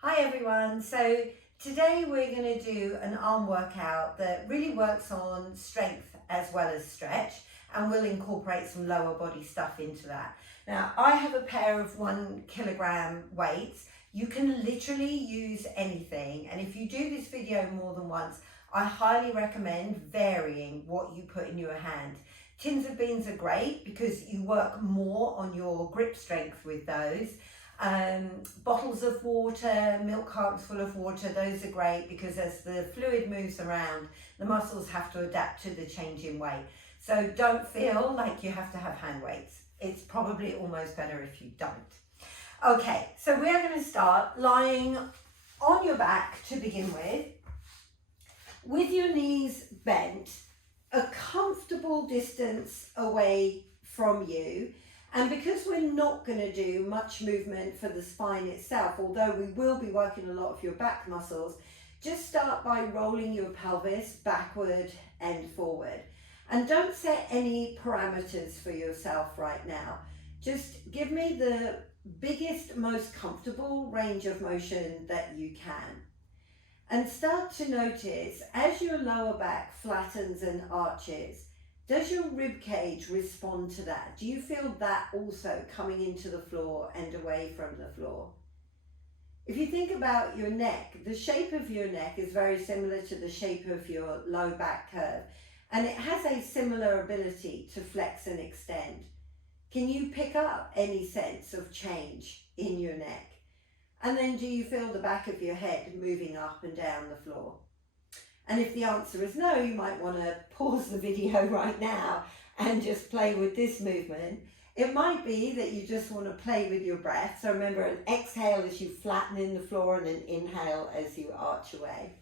Hi everyone, so today we're going to do an arm workout that really works on strength as well as stretch, and we'll incorporate some lower body stuff into that. Now I have a pair of 1 kilogram weights. You can literally use anything, and if you do this video more than once, I highly recommend varying what you put in your hand. Tins of beans are great because you work more on your grip strength with those. Bottles of water, milk cartons full of water, those are great because as the fluid moves around, the muscles have to adapt to the change in weight. So don't feel like you have to have hand weights. It's probably almost better if you don't. Okay, so we're going to start lying on your back to begin with your knees bent, a comfortable distance away from you. And because we're not going to do much movement for the spine itself, although we will be working a lot of your back muscles, just start by rolling your pelvis backward and forward. And don't set any parameters for yourself right now. Just give me the biggest, most comfortable range of motion that you can. And start to notice as your lower back flattens and arches, does your rib cage respond to that? Do you feel that also coming into the floor and away from the floor? If you think about your neck, the shape of your neck is very similar to the shape of your low back curve, and it has a similar ability to flex and extend. Can you pick up any sense of change in your neck? And then do you feel the back of your head moving up and down the floor? And if the answer is no, you might want to pause the video right now and just play with this movement. It might be that you just want to play with your breath. So remember, an exhale as you flatten in the floor and an inhale as you arch away.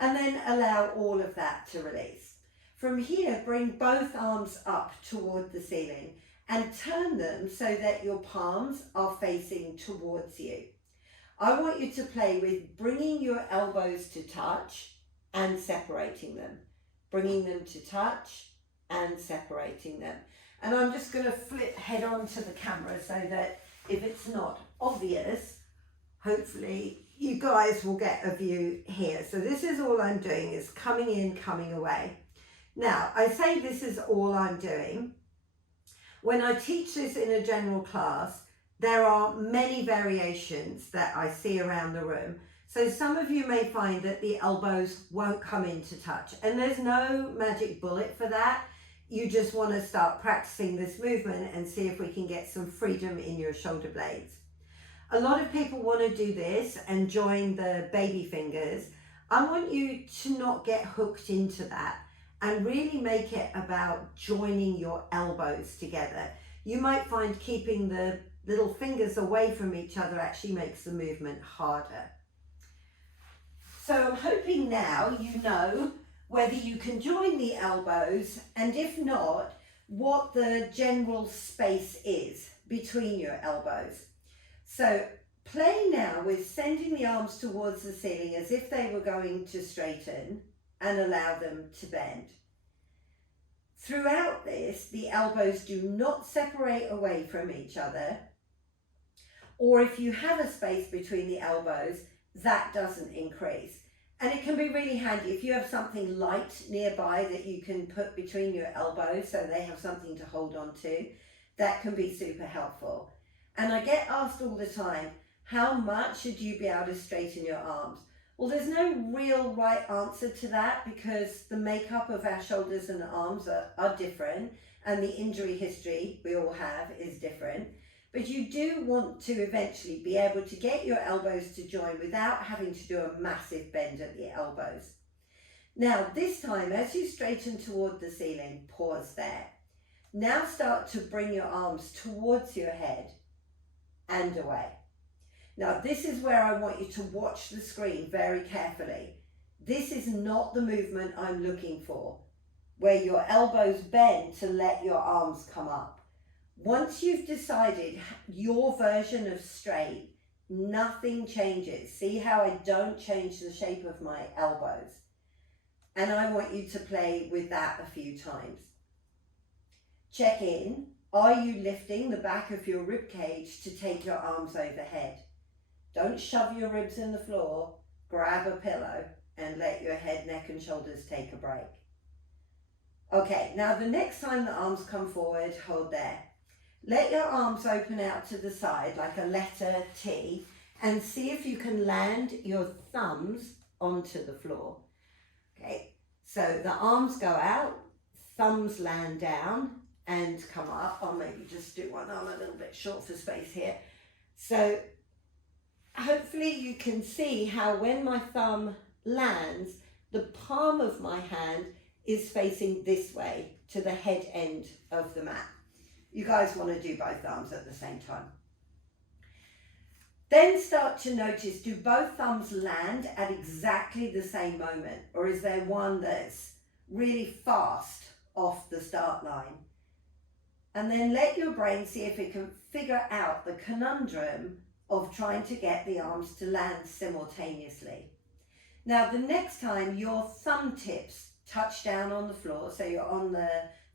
And then allow all of that to release. From here, bring both arms up toward the ceiling and turn them so that your palms are facing towards you. I want you to play with bringing your elbows to touch and separating them, bringing them to touch and separating them. And I'm just going to flip head on to the camera so that if it's not obvious, hopefully you guys will get a view here. So this is all I'm doing, is coming in, coming away. Now, I say this is all I'm doing. When I teach this in a general class, there are many variations that I see around the room. So some of you may find that the elbows won't come into touch, and there's no magic bullet for that. You just want to start practicing this movement and see if we can get some freedom in your shoulder blades. A lot of people want to do this and join the baby fingers. I want you to not get hooked into that and really make it about joining your elbows together. You might find keeping the little fingers away from each other actually makes the movement harder. So I'm hoping now you know whether you can join the elbows, and if not, what the general space is between your elbows. So play now with sending the arms towards the ceiling as if they were going to straighten and allow them to bend. Throughout this, the elbows do not separate away from each other, or if you have a space between the elbows, that doesn't increase. And it can be really handy if you have something light nearby that you can put between your elbows so they have something to hold on to. That can be super helpful. And I get asked all the time, how much should you be able to straighten your arms? Well, there's no real right answer to that because the makeup of our shoulders and arms are different, and the injury history we all have is different. But you do want to eventually be able to get your elbows to join without having to do a massive bend at the elbows. Now, this time, as you straighten toward the ceiling, pause there. Now start to bring your arms towards your head and away. Now, this is where I want you to watch the screen very carefully. This is not the movement I'm looking for, where your elbows bend to let your arms come up. Once you've decided your version of straight, nothing changes. See how I don't change the shape of my elbows? And I want you to play with that a few times. Check in. Are you lifting the back of your rib cage to take your arms overhead? Don't shove your ribs in the floor. Grab a pillow and let your head, neck and shoulders take a break. Okay, now the next time the arms come forward, hold there. Let your arms open out to the side like a letter T and see if you can land your thumbs onto the floor. Okay, so the arms go out, thumbs land down and come up. I'll maybe just do one arm a little bit short for space here. So hopefully you can see how when my thumb lands, the palm of my hand is facing this way to the head end of the mat. You guys want to do both arms at the same time. Then start to notice, do both thumbs land at exactly the same moment? Or is there one that's really fast off the start line? And then let your brain see if it can figure out the conundrum of trying to get the arms to land simultaneously. Now, the next time your thumb tips touch down on the floor, so you're on the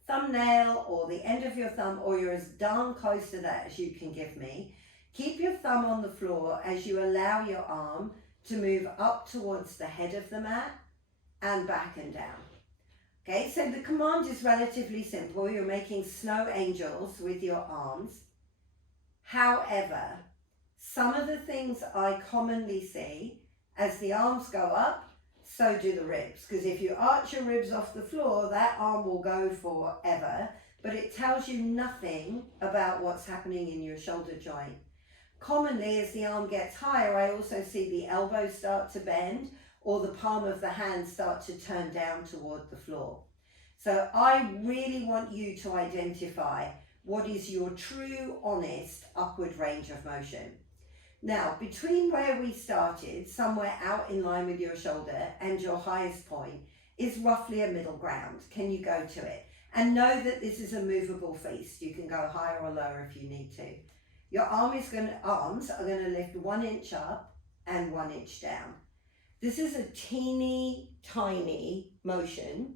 thumbnail or the end of your thumb, or you're as darn close to that as you can give me, keep your thumb on the floor as you allow your arm to move up towards the head of the mat and back and down. Okay, so the command is relatively simple. You're making snow angels with your arms. However, some of the things I commonly see, as the arms go up, so do the ribs. Because if you arch your ribs off the floor, that arm will go forever, but it tells you nothing about what's happening in your shoulder joint. Commonly, as the arm gets higher, I also see the elbows start to bend or the palm of the hand start to turn down toward the floor. So I really want you to identify what is your true, honest upward range of motion. Now, between where we started, somewhere out in line with your shoulder, and your highest point is roughly a middle ground. Can you go to it? And know that this is a movable feast. You can go higher or lower if you need to. Your arms are going to lift 1 inch up and 1 inch down. This is a teeny tiny motion,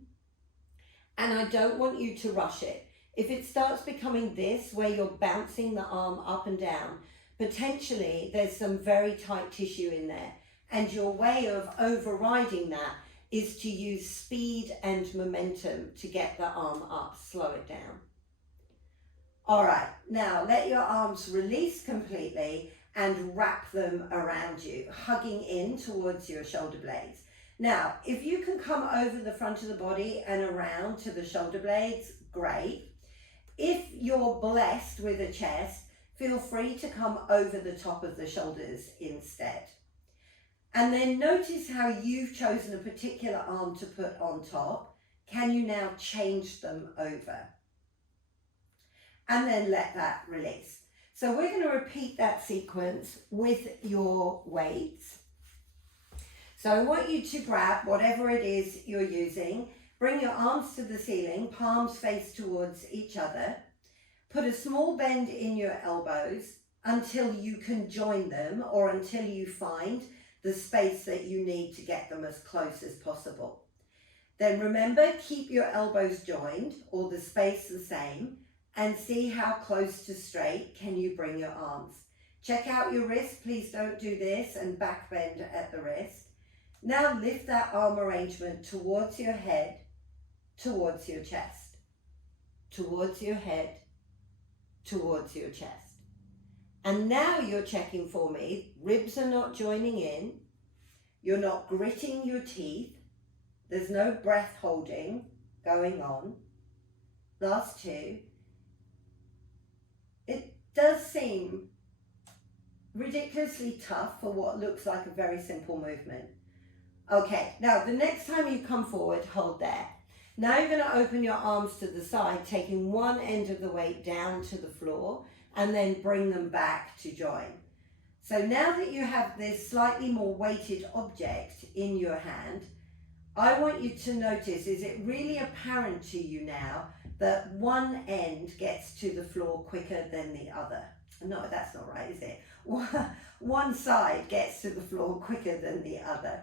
and I don't want you to rush it. If it starts becoming this, where you're bouncing the arm up and down, potentially there's some very tight tissue in there, and your way of overriding that is to use speed and momentum to get the arm up. Slow it down. All right, now let your arms release completely and wrap them around you, hugging in towards your shoulder blades. Now, if you can come over the front of the body and around to the shoulder blades, great. If you're blessed with a chest, feel free to come over the top of the shoulders instead. And then notice how you've chosen a particular arm to put on top. Can you now change them over? And then let that release. So we're going to repeat that sequence with your weights. So I want you to grab whatever it is you're using, bring your arms to the ceiling, palms face towards each other. Put a small bend in your elbows until you can join them, or until you find the space that you need to get them as close as possible. Then remember, keep your elbows joined or the space the same, and see how close to straight can you bring your arms. Check out your wrist. Please don't do this and back bend at the wrist. Now lift that arm arrangement towards your head, towards your chest, towards your head, towards your chest. And now you're checking for me, ribs are not joining in, you're not gritting your teeth, there's no breath holding going on. Last two. It does seem ridiculously tough for what looks like a very simple movement. Okay, now the next time you come forward, hold there. Now you're going to open your arms to the side, taking one end of the weight down to the floor, and then bring them back to join. So now that you have this slightly more weighted object in your hand, I want you to notice, is it really apparent to you now that one end gets to the floor quicker than the other? No, that's not right, is it? One side gets to the floor quicker than the other.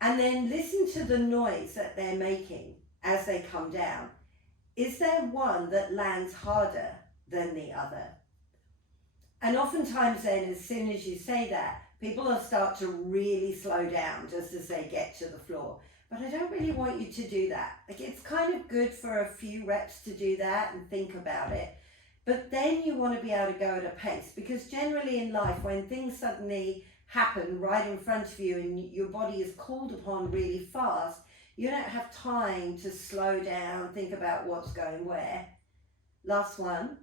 And then listen to the noise that they're making as they come down. Is there one that lands harder than the other? And oftentimes then, as soon as you say that, people will start to really slow down just as they get to the floor. But I don't really want you to do that. Like, it's kind of good for a few reps to do that and think about it. But then you want to be able to go at a pace, because generally in life, when things suddenly happen right in front of you and your body is called upon really fast, you don't have time to slow down, think about what's going where. Last one.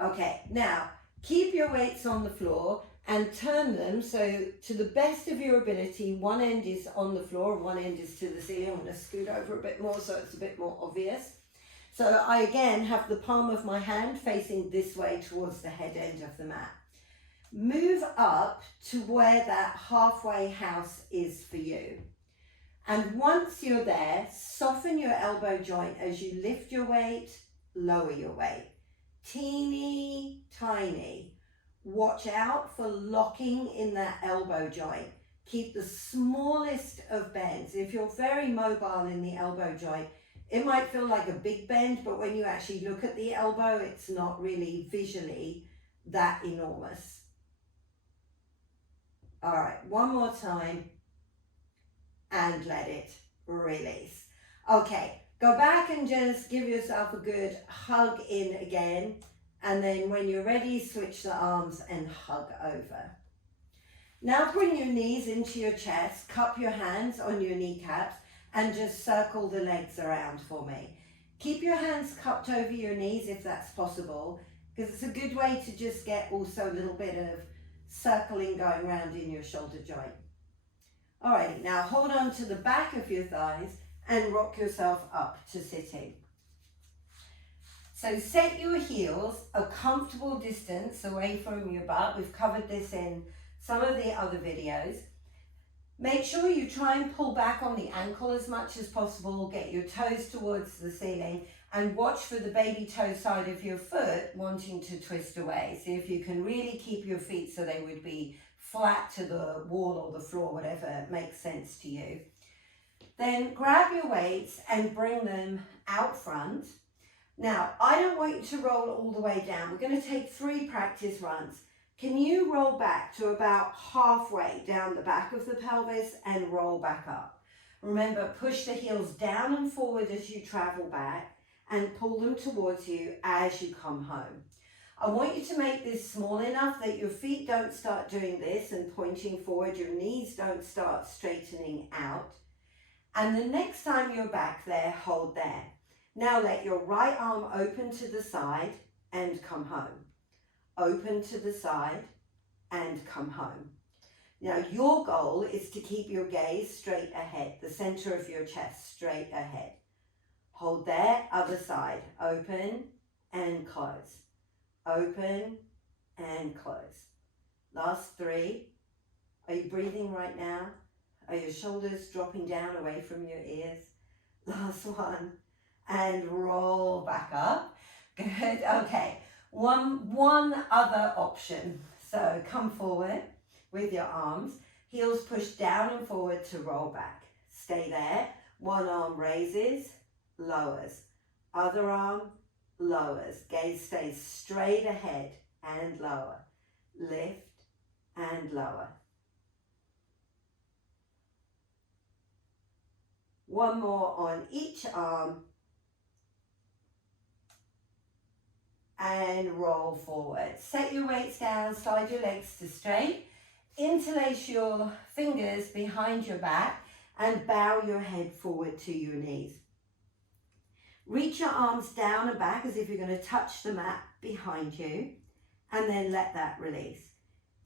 Okay, now keep your weights on the floor and turn them so to the best of your ability, one end is on the floor and one end is to the ceiling. I'm going to scoot over a bit more so it's a bit more obvious. So I again have the palm of my hand facing this way towards the head end of the mat. Move up to where that halfway house is for you. And once you're there, soften your elbow joint as you lift your weight, lower your weight. Teeny tiny. Watch out for locking in that elbow joint. Keep the smallest of bends. If you're very mobile in the elbow joint, it might feel like a big bend, but when you actually look at the elbow, it's not really visually that enormous. All right, one more time and let it release. Okay, go back and just give yourself a good hug in again. And then when you're ready, switch the arms and hug over. Now bring your knees into your chest, cup your hands on your kneecaps, and just circle the legs around for me. Keep your hands cupped over your knees if that's possible, because it's a good way to just get also a little bit of circling going around in your shoulder joint. Alrighty, now hold on to the back of your thighs and rock yourself up to sitting. So set your heels a comfortable distance away from your butt. We've covered this in some of the other videos. Make sure you try and pull back on the ankle as much as possible. Get your toes towards the ceiling and watch for the baby toe side of your foot wanting to twist away. See if you can really keep your feet so they would be flat to the wall or the floor, whatever makes sense to you. Then grab your weights and bring them out front. Now, I don't want you to roll all the way down. We're going to take 3 practice runs. Can you roll back to about halfway down the back of the pelvis and roll back up? Remember, push the heels down and forward as you travel back and pull them towards you as you come home. I want you to make this small enough that your feet don't start doing this and pointing forward, your knees don't start straightening out. And the next time you're back there, hold there. Now let your right arm open to the side and come home. Open to the side and come home. Now your goal is to keep your gaze straight ahead, the center of your chest straight ahead. Hold there, other side, open and close. Open and close. Last 3. Are you breathing right now? Are your shoulders dropping down away from your ears? Last one. And roll back up. Good. Okay. One other option. So come forward with your arms. Heels push down and forward to roll back. Stay there. One arm raises, lowers. Other arm lowers. Gaze stays straight ahead and lower. Lift and lower. One more on each arm. And roll forward. Set your weights down, slide your legs to straight. Interlace your fingers behind your back and bow your head forward to your knees. Reach your arms down and back as if you're going to touch the mat behind you, and then let that release.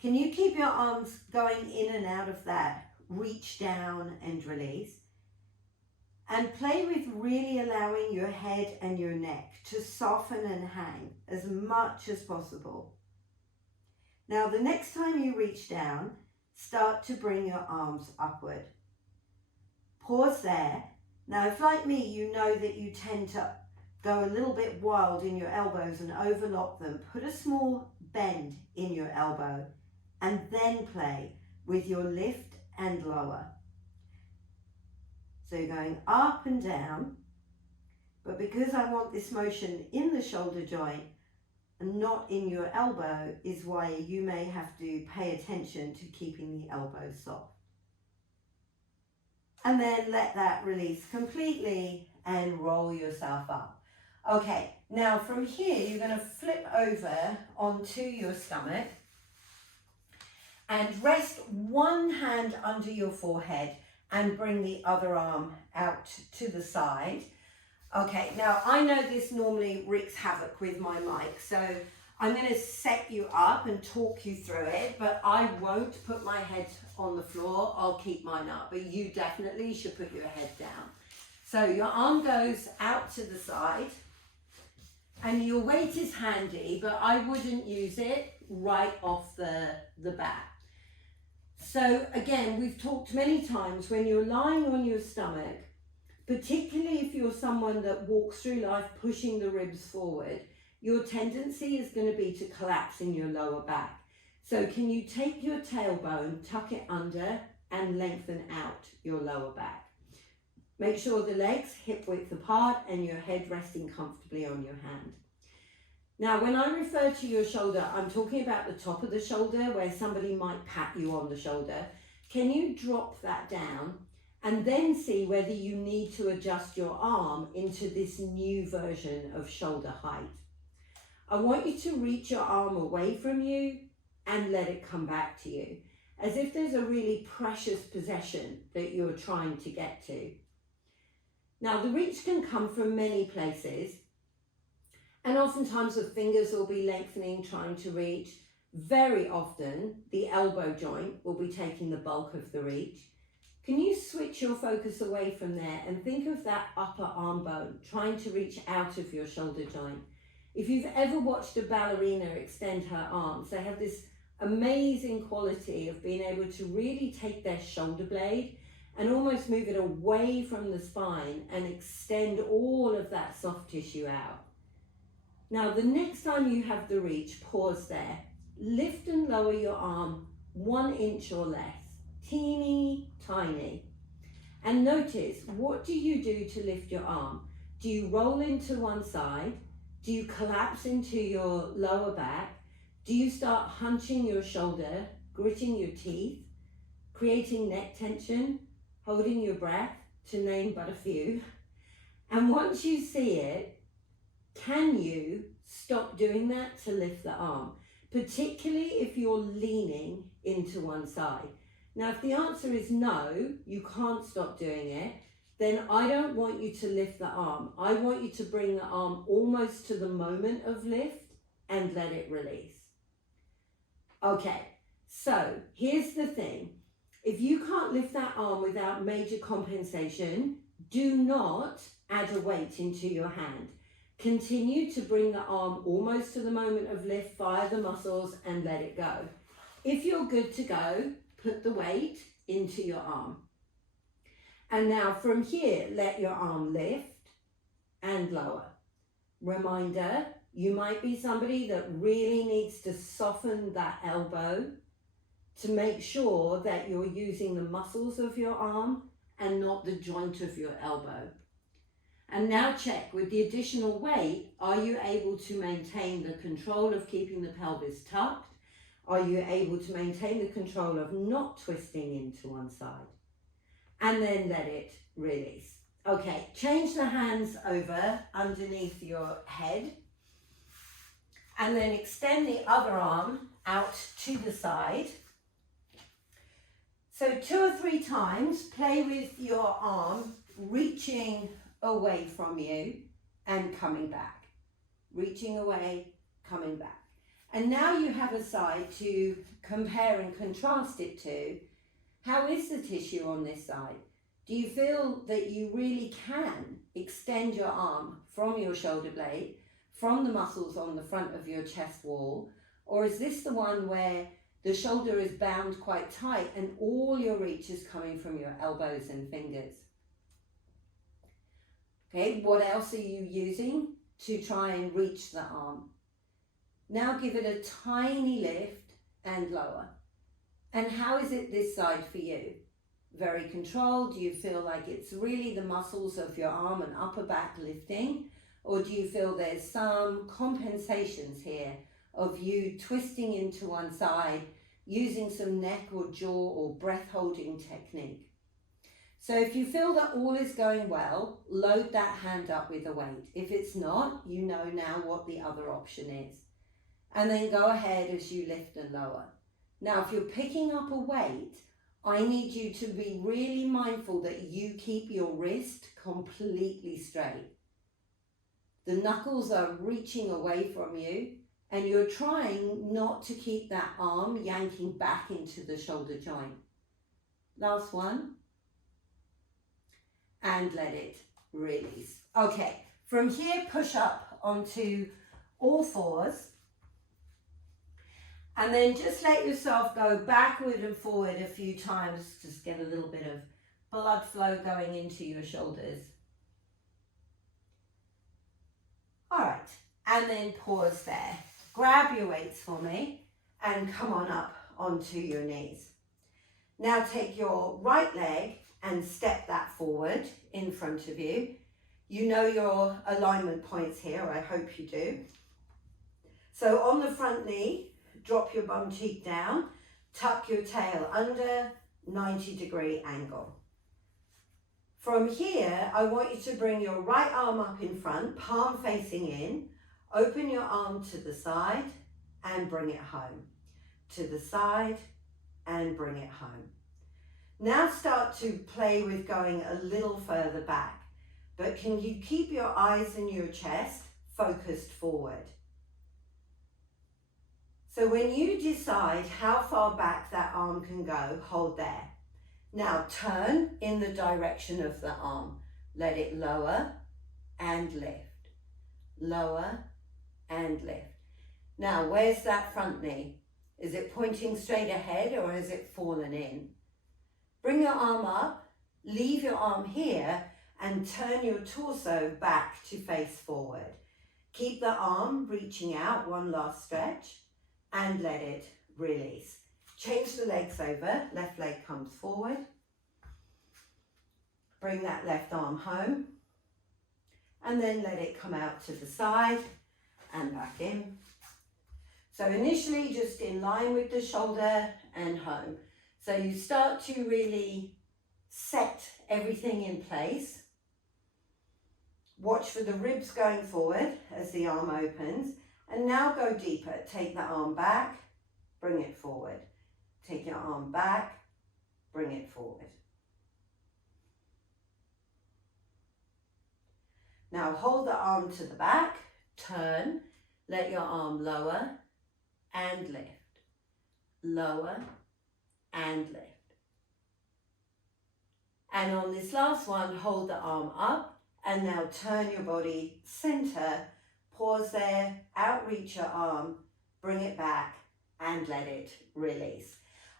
Can you keep your arms going in and out of that reach down and release? And play with really allowing your head and your neck to soften and hang as much as possible. Now, the next time you reach down, start to bring your arms upward. Pause there. Now, if like me, you know that you tend to go a little bit wild in your elbows and overlock them, put a small bend in your elbow and then play with your lift and lower. So you're going up and down, but because I want this motion in the shoulder joint, and not in your elbow is why you may have to pay attention to keeping the elbow soft. And then let that release completely and roll yourself up. Okay, now from here, you're going to flip over onto your stomach and rest one hand under your forehead and bring the other arm out to the side. Okay, now I know this normally wreaks havoc with my mic, so I'm going to set you up and talk you through it, but I won't put my head on the floor. I'll keep mine up, but you definitely should put your head down. So your arm goes out to the side, and your weight is handy, but I wouldn't use it right off the bat. So again, we've talked many times, when you're lying on your stomach, particularly if you're someone that walks through life pushing the ribs forward, your tendency is going to be to collapse in your lower back. So can you take your tailbone, tuck it under, and lengthen out your lower back? Make sure the legs hip width apart and your head resting comfortably on your hand. Now, when I refer to your shoulder, I'm talking about the top of the shoulder where somebody might pat you on the shoulder. Can you drop that down and then see whether you need to adjust your arm into this new version of shoulder height? I want you to reach your arm away from you and let it come back to you, as if there's a really precious possession that you're trying to get to. Now, the reach can come from many places, and oftentimes the fingers will be lengthening, trying to reach. Very often, the elbow joint will be taking the bulk of the reach. Can you switch your focus away from there and think of that upper arm bone trying to reach out of your shoulder joint? If you've ever watched a ballerina extend her arms, they have this amazing quality of being able to really take their shoulder blade and almost move it away from the spine and extend all of that soft tissue out. Now, the next time you have the reach, pause there. Lift and lower your arm 1 inch or less, teeny tiny. And notice, what do you do to lift your arm? Do you roll into one side? Do you collapse into your lower back? Do you start hunching your shoulder, gritting your teeth, creating neck tension, holding your breath, to name but a few? And once you see it, can you stop doing that to lift the arm? Particularly if you're leaning into one side. Now, if the answer is no, you can't stop doing it, then I don't want you to lift the arm. I want you to bring the arm almost to the moment of lift and let it release. Okay, so here's the thing. If you can't lift that arm without major compensation, do not add a weight into your hand. Continue to bring the arm almost to the moment of lift via the muscles and let it go. If you're good to go, put the weight into your arm. And now from here, let your arm lift and lower. Reminder, you might be somebody that really needs to soften that elbow to make sure that you're using the muscles of your arm and not the joint of your elbow. And now check, with the additional weight, are you able to maintain the control of keeping the pelvis tucked? Are you able to maintain the control of not twisting into one side? And then let it release. Okay, change the hands over underneath your head. And then extend the other arm out to the side. So 2 or 3 times, play with your arm reaching away from you and coming back. Reaching away, coming back. And now you have a side to compare and contrast it to. How is the tissue on this side? Do you feel that you really can extend your arm from your shoulder blade, from the muscles on the front of your chest wall? Or is this the one where the shoulder is bound quite tight and all your reach is coming from your elbows and fingers? Okay, what else are you using to try and reach the arm? Now give it a tiny lift and lower. And how is it this side for you? Very controlled? Do you feel like it's really the muscles of your arm and upper back lifting? Or do you feel there's some compensations here of you twisting into one side, using some neck or jaw or breath holding technique? So if you feel that all is going well, load that hand up with a weight. If it's not, you know now what the other option is. And then go ahead as you lift and lower. Now, if you're picking up a weight, I need you to be really mindful that you keep your wrist completely straight. The knuckles are reaching away from you, and you're trying not to keep that arm yanking back into the shoulder joint. Last one. And let it release. Okay, from here, push up onto all fours. And then just let yourself go backward and forward a few times. Just get a little bit of blood flow going into your shoulders. All right, and then pause there. Grab your weights for me and come on up onto your knees. Now take your right leg and step that forward in front of you. You know your alignment points here, I hope you do. So on the front knee, drop your bum cheek down, tuck your tail under, 90-degree angle. From here, I want you to bring your right arm up in front, palm facing in, open your arm to the side and bring it home. To the side and bring it home. Now start to play with going a little further back, but can you keep your eyes and your chest focused forward? So when you decide how far back that arm can go, hold there. Now turn in the direction of the arm. Let it lower and lift. Lower and lift. Now where's that front knee? Is it pointing straight ahead or has it fallen in? Bring your arm up, leave your arm here and turn your torso back to face forward. Keep the arm reaching out, one last stretch, and let it release. Change the legs over, left leg comes forward. Bring that left arm home. And then let it come out to the side and back in. So initially just in line with the shoulder and home. So you start to really set everything in place. Watch for the ribs going forward as the arm opens. And now go deeper. Take the arm back, bring it forward. Take your arm back, bring it forward. Now hold the arm to the back, turn, let your arm lower and lift. Lower and lift. And on this last one, hold the arm up and now turn your body center. Pause there, outreach your arm, bring it back and let it release.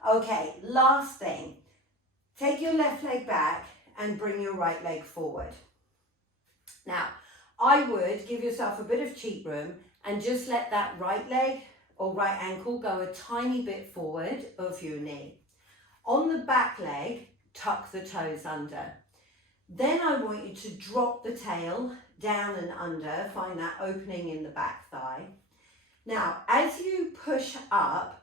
Okay, last thing. Take your left leg back and bring your right leg forward. Now, I would give yourself a bit of cheek room and just let that right leg or right ankle go a tiny bit forward of your knee. On the back leg, tuck the toes under. Then I want you to drop the tail down and under, find that opening in the back thigh. Now, as you push up,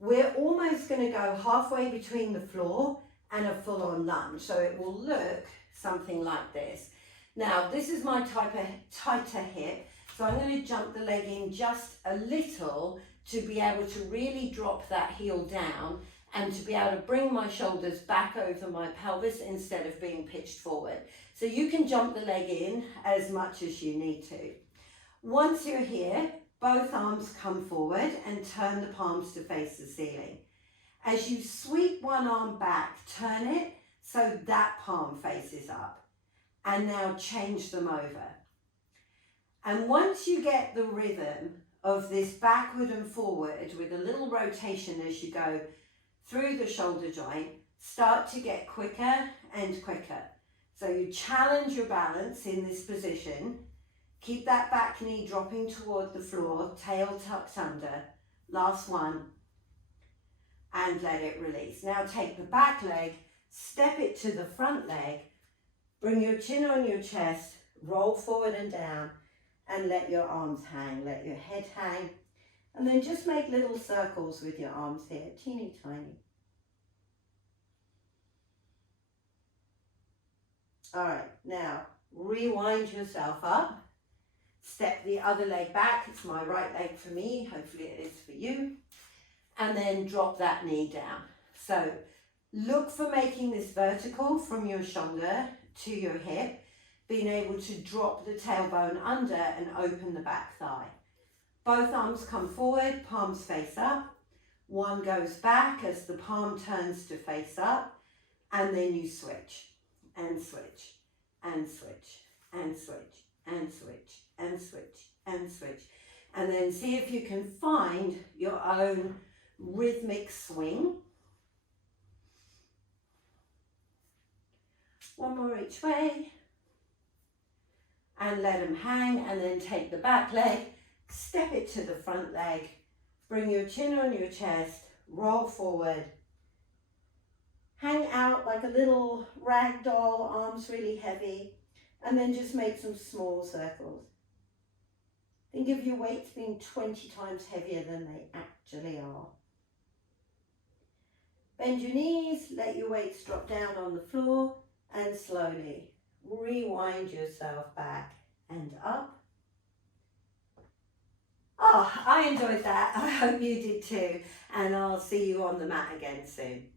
we're almost going to go halfway between the floor and a full-on lunge. So it will look something like this. Now, this is my tighter hip. So I'm going to jump the leg in just a little to be able to really drop that heel down and to be able to bring my shoulders back over my pelvis instead of being pitched forward. So you can jump the leg in as much as you need to. Once you're here, both arms come forward and turn the palms to face the ceiling. As you sweep one arm back, turn it so that palm faces up. And now change them over. And once you get the rhythm of this backward and forward with a little rotation as you go through the shoulder joint, start to get quicker and quicker. So you challenge your balance in this position. Keep that back knee dropping toward the floor, tail tucked under. Last one. And let it release. Now take the back leg, step it to the front leg, bring your chin on your chest, roll forward and down, and let your arms hang, let your head hang. And then just make little circles with your arms here, teeny tiny. All right, now rewind yourself up. Step the other leg back. It's my right leg for me. Hopefully it is for you. And then drop that knee down. So look for making this vertical from your shoulder to your hip, being able to drop the tailbone under and open the back thigh. Both arms come forward, palms face up. One goes back as the palm turns to face up, and then you switch and switch and switch and switch and switch and switch and switch. And then see if you can find your own rhythmic swing. One more each way. And let them hang, and then take the back leg, step it to the front leg, bring your chin on your chest, roll forward. Hang out like a little rag doll, arms really heavy, and then just make some small circles. Think of your weights being 20 times heavier than they actually are. Bend your knees, let your weights drop down on the floor, and slowly rewind yourself back and up. Oh, I enjoyed that. I hope you did too. And I'll see you on the mat again soon.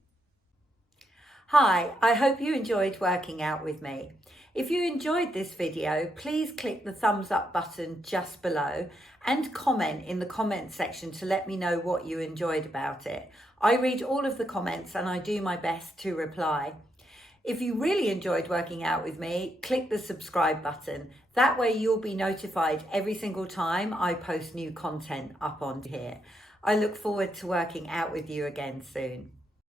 Hi, I hope you enjoyed working out with me. If you enjoyed this video, please click the thumbs up button just below and comment in the comment section to let me know what you enjoyed about it. I read all of the comments and I do my best to reply. If you really enjoyed working out with me, click the subscribe button. That way you'll be notified every single time I post new content up on here. I look forward to working out with you again soon.